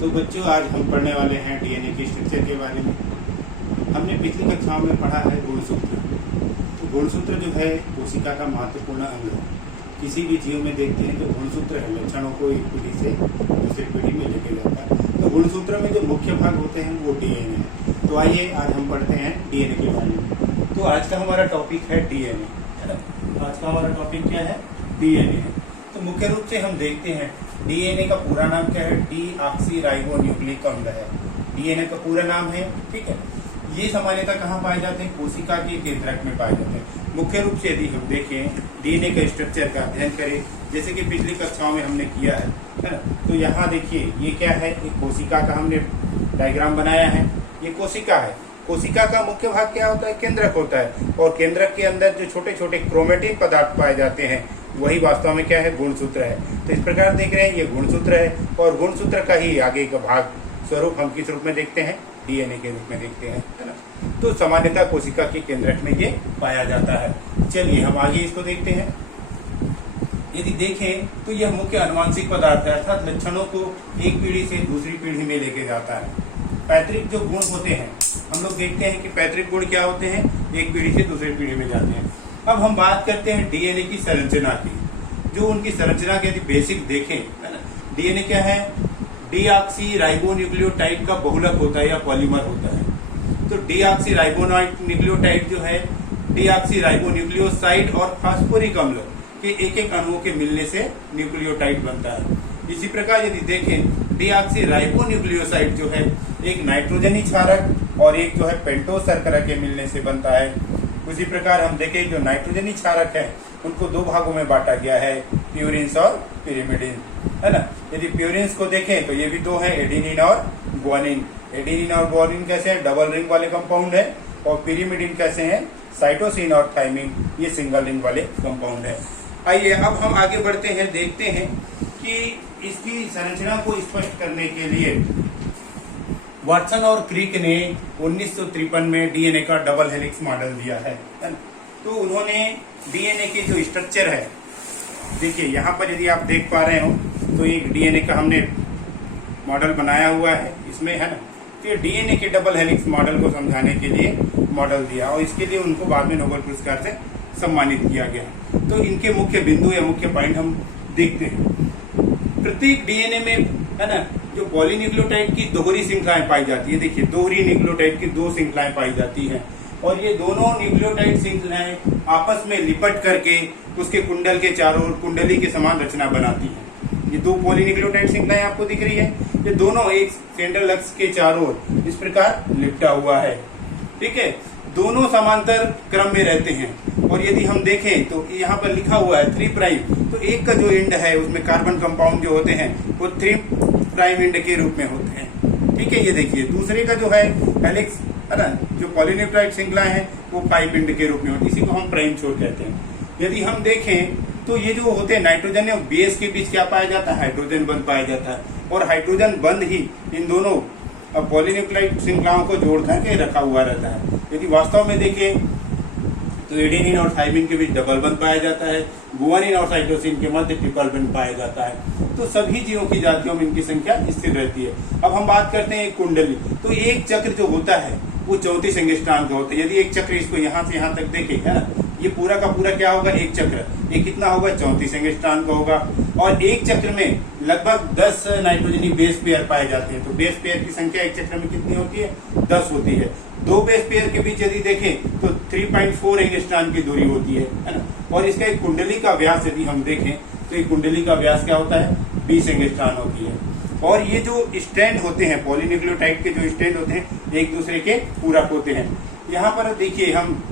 तो बच्चों, आज हम पढ़ने वाले हैं डीएनए के स्ट्रक्चर के बारे में। हमने पिछली कक्षाओं में पढ़ा है गुणसूत्र। तो गुणसूत्र जो है कोशिका का महत्वपूर्ण अंग है। किसी भी जीव में देखते हैं जो गुणसूत्र है, लक्षणों को एक पीढ़ी से दूसरी पीढ़ी में लेके जाता है। तो गुणसूत्र में जो मुख्य भाग होते हैं वो डीएनए है। तो आइए आज हम पढ़ते हैं डीएनए के बारे में। तो आज का हमारा टॉपिक है डीएनए, है ना। आज का हमारा टॉपिक क्या है? डीएनए है। तो मुख्य रूप से हम देखते हैं डीएनए का पूरा नाम क्या है? डीऑक्सीराइबोन्यूक्लिक अम्ल है। डीएनए का पूरा नाम है, ठीक है। ये सामान्यतः कहाँ पाए जाते हैं? कोशिका के केंद्रक में पाए जाते हैं। मुख्य रूप से यदि हम देखें डीएनए के स्ट्रक्चर का अध्ययन करें, जैसे कि पिछली कक्षाओं में हमने किया है ना। तो यहाँ देखिए ये क्या है? एक कोशिका का हमने डायग्राम बनाया है। ये कोशिका है। कोशिका का मुख्य भाग क्या होता है? केंद्रक होता है। और केंद्रक के अंदर जो छोटे छोटे क्रोमेटिन पदार्थ पाए जाते हैं वही वास्तव में क्या है? गुणसूत्र है। तो इस प्रकार देख रहे हैं ये गुणसूत्र है, और गुणसूत्र का ही आगे का भाग स्वरूप हम किस रूप में देखते हैं? डीएनए के रूप में देखते हैं, है ना। तो सामान्यतः कोशिका के केंद्रक में ये पाया जाता है। चलिए हम आगे इसको देखते हैं। यदि देखें तो यह मुख्य आनुवंशिक पदार्थ है, अर्थात लक्षणों को एक पीढ़ी से दूसरी पीढ़ी में लेके जाता है। पैतृक जो गुण होते हैं, हम लोग देखते हैं कि पैतृक गुण क्या होते हैं? एक पीढ़ी से दूसरी पीढ़ी में जाते हैं। अब हम बात करते हैं डीएनए की संरचना की। जो उनकी संरचना के यदि बेसिक देखें, है ना, डीएनए क्या है? डीऑक्सीराइबोन्यूक्लियोटाइड का बहुलक होता है या पॉलीमर होता है। तो डीऑक्सीराइबोन्यूक्लियोटाइड जो है डीऑक्सीराइबोन्यूक्लियोसाइड और फास्फोरिक अम्ल के एक अणुओं के मिलने से न्यूक्लियोटाइड बनता है। इसी प्रकार यदि देखें डीऑक्सीराइबोन्यूक्लियोसाइड जो है एक नाइट्रोजनी क्षारक और एक जो है पेंटोस शर्करा के मिलने से बनता है। उसी प्रकार हम देखें जो नाइट्रोजनी क्षारक है उनको दो भागों में बांटा गया है, प्यूरिन्स और पिरिमिडिन, है ना। यदि प्यूरिन्स को देखें तो ये भी दो हैं, एडेनिन और ग्वानिन। एडेनिन और ग्वानिन कैसे हैं? डबल रिंग वाले कंपाउंड है। और पिरिमिडिन कैसे हैं? साइटोसिन और थाइमिन, ये सिंगल रिंग वाले कंपाउंड है। आइए अब हम आगे बढ़ते हैं, देखते हैं कि इसकी संरचना को स्पष्ट करने के लिए वाटसन और क्रिक ने 1953 में डीएनए का डबल हेलिक्स मॉडल दिया है ना। तो उन्होंने डीएनए की जो स्ट्रक्चर है, देखिए यहाँ पर यदि आप देख पा रहे हो तो एक डीएनए का हमने मॉडल बनाया हुआ है इसमें, है ना। तो डीएनए के डबल हेलिक्स मॉडल को समझाने के लिए मॉडल दिया, और इसके लिए उनको बाद में नोबेल पुरस्कार से सम्मानित किया गया। तो इनके मुख्य बिंदु या मुख्य पॉइंट हम देखते हैं। प्रत्येक डीएनए में, है ना, जो पॉलीन्यूक्लियोटाइड की दोहरी श्रृंखलाएं पाई जाती है। देखिए दोहरी न्यूक्लियोटाइड की दो श्रृंखलाएं पाई जाती हैं, और ये दोनों न्यूक्लियोटाइड श्रृंखलाएं आपस में लिपट करके उसके कुंडल के चारों ओर कुंडली के समान रचना बनाती हैं। ये दो पॉलीन्यूक्लियोटाइड श्रृंखलाएं आपको दिख रही है, ये दोनों एक सेंट्रल अक्ष के चारों ओर इस प्रकार लिपटा हुआ है, ठीक है। दोनों समांतर क्रम में रहते हैं। और यदि हम देखें तो यहाँ पर लिखा हुआ है 3 प्राइम, तो एक का जो एंड है उसमें कार्बन कंपाउंड जो होते हैं वो 3 प्राइम एंड के रूप में होते हैं, ठीक है। ये देखिए दूसरे का जो है हेलिक्स, है ना, जो पॉलीन्यूक्लियोटाइड श्रृंखलाएं हैं वो 5 एंड के रूप में होती है। इसी को हम प्राइम छोर कहते हैं। यदि हम देखें तो ये जो होते हैं नाइट्रोजन और बेस के बीच क्या पाया जाता है? हाइड्रोजन बंध पाया जाता है, और हाइड्रोजन बंध ही इन दोनों पॉलीन्यूक्लियोटाइड श्रृंखलाओं को जोड़ करके रखा हुआ रहता है। यदि वास्तव में देखें तो एडेनिन और थाइमिन के बीच डबल बंध पाया जाता है, गुआनिन और साइटोसिन के मध्य ट्रिपल बंध पाया जाता है। तो सभी जीवों की जातियों में इनकी संख्या स्थिर रहती है। अब हम बात करते हैं एक कुंडली। तो एक चक्र जो होता है वो 34 एंगस्ट्रॉम का होता है। यदि एक चक्र इसको यहाँ से यहाँ तक देखे, है ना, ये पूरा का पूरा क्या होगा? एक चक्र, ये कितना होगा? 34 एंगस्ट्रॉम का होगा। और एक चक्र में लगभग 10 नाइट्रोजनी बेस पेयर पाए जाते हैं। तो बेस पेयर की संख्या एक चक्र में कितनी होती है? 10 होती है। दो बेस पेयर के बीच यदि देखें तो 3.4 एंगस्ट्रॉम की दूरी होती है ना। और इसका एक कुंडली का व्यास यदि हम देखें तो एक कुंडली का व्यास क्या होता है? 20 एंगस्ट्रॉम होती है। और ये जो स्टैंड होते हैं पॉलीन्यूक्लियोटाइड के, जो स्टैंड होते हैं एक दूसरे के पूरक होते हैं। यहाँ पर देखिए हम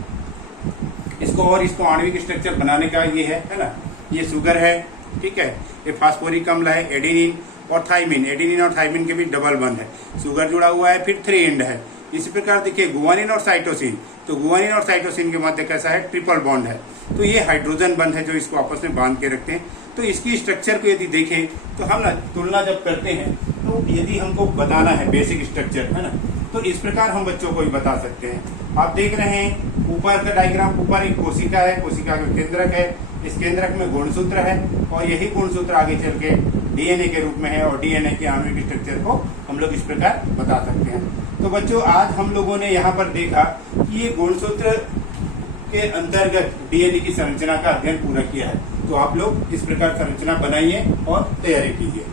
इसको आणविक स्ट्रक्चर बनाने का ये है ना, ये शुगर है, ठीक है, ये फास्फोरिक अम्ल है, एडेनिन और थाइमिन। एडेनिन और थाइमिन के बीच डबल बंध है, शुगर जुड़ा हुआ है, फिर 3 एंड है। इसी प्रकार देखिए गुआनिन और साइटोसिन, तो गुआनिन और साइटोसिन के मध्य कैसा है? ट्रिपल बॉन्ड है। तो ये हाइड्रोजन बंध है जो इसको आपस में बांध के रखते हैं। तो इसकी स्ट्रक्चर को यदि देखें तो हम ना तुलना जब करते हैं तो यदि हमको बताना है बेसिक स्ट्रक्चर, है ना, तो इस प्रकार हम बच्चों को भी बता सकते हैं। आप देख रहे हैं ऊपर का डायग्राम, ऊपर एक कोशिका है, कोशिका का केंद्रक है, इस केंद्रक में गुणसूत्र है, और यही गुणसूत्र आगे चल के डीएनए के रूप में है और डीएनए के आणविक स्ट्रक्चर को हम लोग इस प्रकार बता सकते हैं। तो बच्चों, आज हम लोगों ने यहाँ पर देखा कि ये गुणसूत्र के अंतर्गत डीएनए की संरचना का अध्ययन पूरा किया है। तो आप लोग इस प्रकार संरचना बनाइए और तैयारी कीजिए।